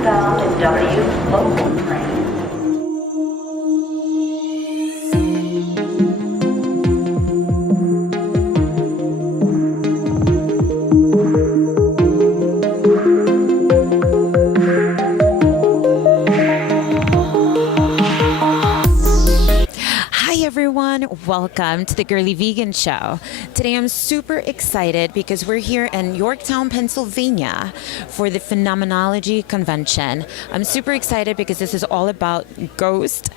found in W local train. Welcome to the GirlieVegan show. Today I'm super excited because we're here in Yorktown, Pennsylvania for the Phenomenology convention. I'm super excited because this is all about ghost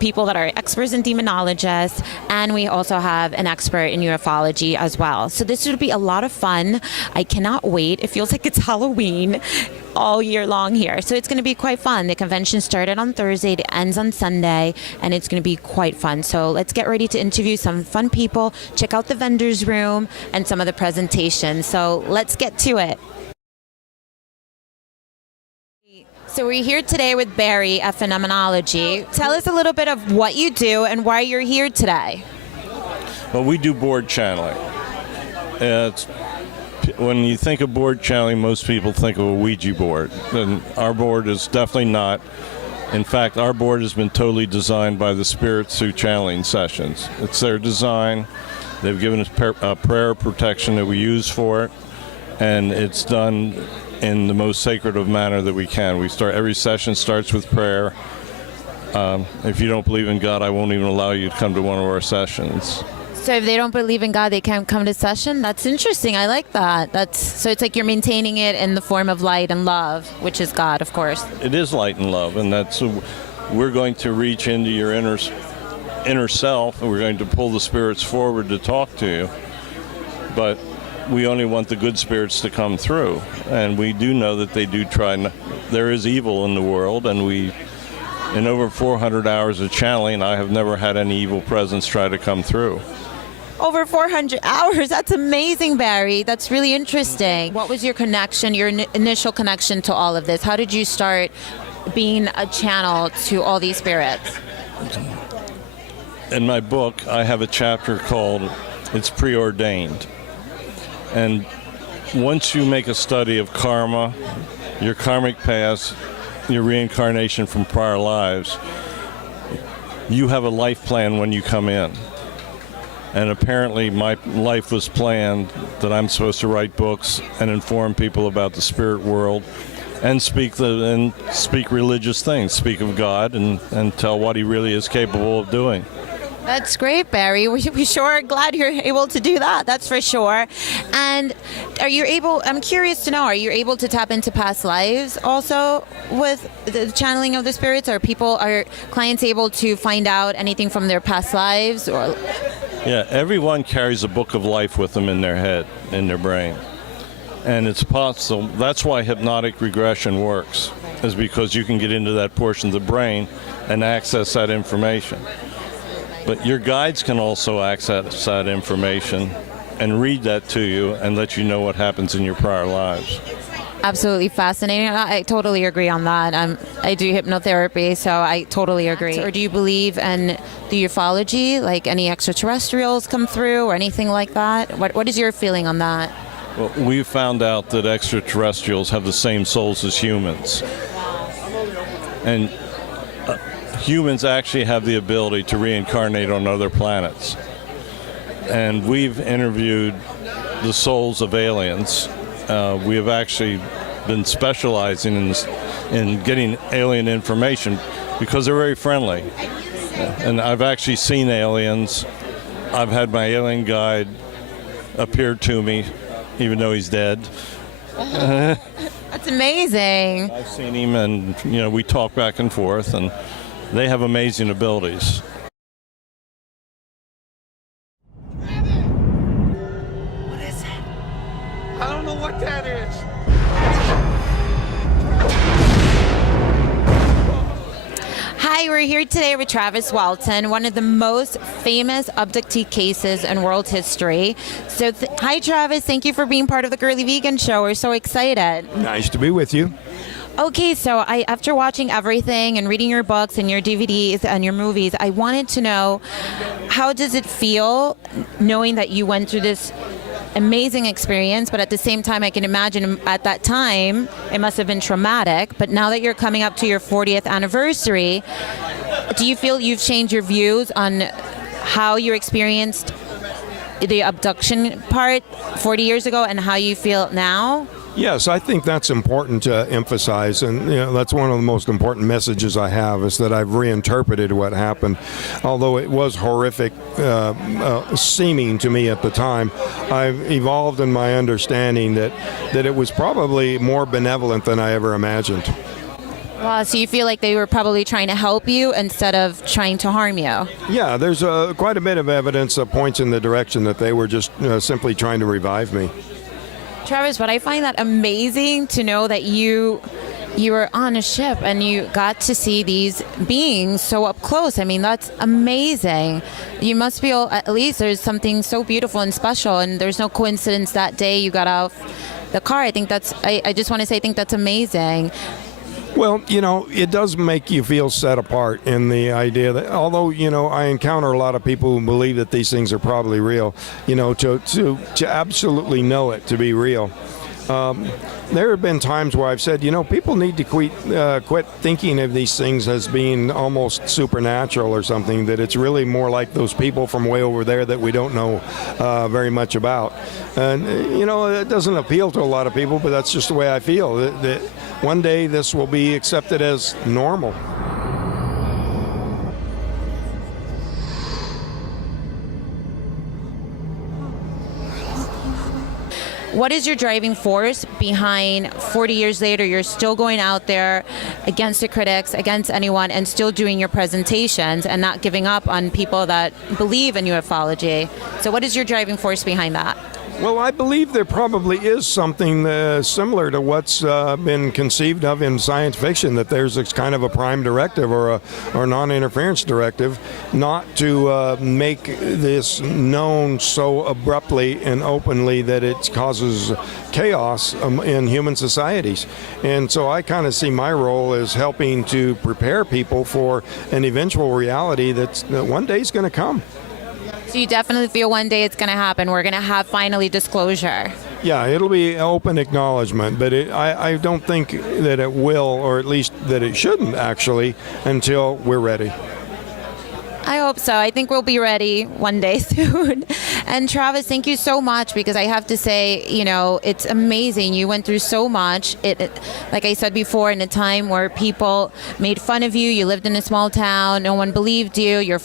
people that are experts in demonologists, and we also have an expert in ufology as well. So this should be a lot of fun. I cannot wait. It feels like it's Halloween all year long here. So it's going to be quite fun. The convention started on Thursday, it ends on Sunday, and it's going to be quite fun. So let's get ready to interview some fun people, check out the vendors room and some of the presentations. So let's get to it. So we're here today with Barry at Phenomenology. Tell us a little bit of what you do and why you're here today. Well, we do board channeling. When you think of board channeling, most people think of a Ouija board. And our board is definitely not. In fact, our board has been totally designed by the spirits through channeling sessions. It's their design. They've given us prayer protection that we use for it. And it's done in the most sacred of manner that we can. Every session starts with prayer. If you don't believe in God, I won't even allow you to come to one of our sessions. So if they don't believe in God, they can't come to session? That's interesting. I like that. So it's like you're maintaining it in the form of light and love, which is God, of course. It is light and love, and we're going to reach into your inner self, and we're going to pull the spirits forward to talk to you. But we only want the good spirits to come through, and we do know that they do try. There is evil in the world, and in over 400 hours of channeling, I have never had any evil presence try to come through. Over 400 hours. That's amazing, Barry. That's really interesting. What was your connection, your initial connection to all of this? How did you start being a channel to all these spirits? In my book, I have a chapter called It's Preordained. And once you make a study of karma, your karmic past, your reincarnation from prior lives, you have a life plan when you come in. And apparently my life was planned that I'm supposed to write books and inform people about the spirit world and speak religious things, speak of God and tell what he really is capable of doing. That's great, Barry. We sure are glad you're able to do that. That's for sure. And I'm curious to know, are you able to tap into past lives also with the channeling of the spirits? Are clients able to find out anything from their past lives? Or? Yeah, everyone carries a book of life with them in their head, in their brain. And it's possible. That's why hypnotic regression works, is because you can get into that portion of the brain and access that information. But your guides can also access that information and read that to you and let you know what happens in your prior lives. Absolutely fascinating. I totally agree on that. I do hypnotherapy, so I totally agree. Or do you believe in the ufology, like any extraterrestrials come through or anything like that? What is your feeling on that? Well, we found out that extraterrestrials have the same souls as humans. And humans actually have the ability to reincarnate on other planets. And we've interviewed the souls of aliens. We have actually been specializing in getting alien information because they're very friendly. And I've actually seen aliens. I've had my alien guide appear to me, even though he's dead. That's amazing. I've seen him, and we talk back and forth, and they have amazing abilities. What is it? I don't know what that is. Hi, we're here today with Travis Walton, one of the most famous abductee cases in world history. So, hi, Travis. Thank you for being part of the GirlieVegan show. We're so excited. Nice to be with you. Okay, so after watching everything and reading your books and your DVDs and your movies, I wanted to know, how does it feel knowing that you went through this amazing experience, but at the same time, I can imagine at that time it must have been traumatic. But now that you're coming up to your 40th anniversary, do you feel you've changed your views on how you experienced the abduction part 40 years ago and how you feel now? Yes, I think that's important to emphasize, and that's one of the most important messages I have, is that I've reinterpreted what happened. Although it was horrific seeming to me at the time, I've evolved in my understanding that it was probably more benevolent than I ever imagined. Wow, so you feel like they were probably trying to help you instead of trying to harm you? Yeah, there's quite a bit of evidence that points in the direction that they were just simply trying to revive me. Travis, but I find that amazing to know that you were on a ship and you got to see these beings so up close. I mean, that's amazing. You must feel at least there's something so beautiful and special, and there's no coincidence that day you got off the car. I think I just want to say I think that's amazing. Well, it does make you feel set apart in the idea that, although, I encounter a lot of people who believe that these things are probably real, to absolutely know it to be real. There have been times where I've said, people need to quit thinking of these things as being almost supernatural or something, that it's really more like those people from way over there that we don't know very much about. And, it doesn't appeal to a lot of people, but that's just the way I feel, that one day this will be accepted as normal. What is your driving force behind 40 years later, you're still going out there against the critics, against anyone, and still doing your presentations and not giving up on people that believe in ufology? So what is your driving force behind that? Well, I believe there probably is something similar to what's been conceived of in science fiction, that there's this kind of a prime directive or non-interference directive not to make this known so abruptly and openly that it causes chaos in human societies. And so I kind of see my role as helping to prepare people for an eventual reality that one day is going to come. So you definitely feel one day it's going to happen. We're going to have finally disclosure. Yeah, it'll be open acknowledgement, but I don't think that it will, or at least that it shouldn't actually, until we're ready. I hope so. I think we'll be ready one day soon. And Travis, thank you so much, because I have to say, it's amazing. You went through so much. Like I said before, in a time where people made fun of you, you lived in a small town, no one believed you, your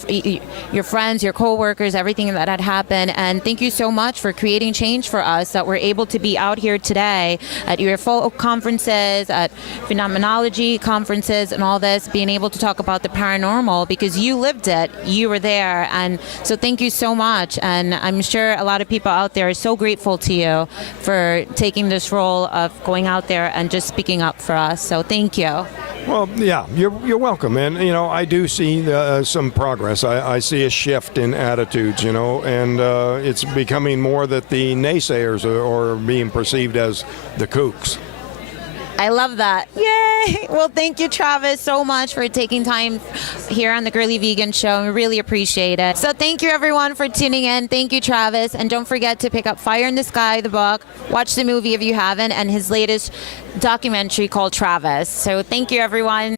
friends, your co-workers, everything that had happened. And thank you so much for creating change for us, that we're able to be out here today at UFO conferences, at Phenomenology conferences, and all this, being able to talk about the paranormal, because you lived it. You were there, and so thank you so much. And I'm sure a lot of people out there are so grateful to you for taking this role of going out there and just speaking up for us. So thank you. Well, yeah, you're welcome. And, I do see some progress. I see a shift in attitudes, and it's becoming more that the naysayers are being perceived as the kooks. I love that. Yay! Well, thank you, Travis, so much for taking time here on the GirlieVegan show. We really appreciate it. So thank you, everyone, for tuning in. Thank you, Travis. And don't forget to pick up Fire in the Sky, the book, watch the movie if you haven't, and his latest documentary called Travis. So thank you, everyone.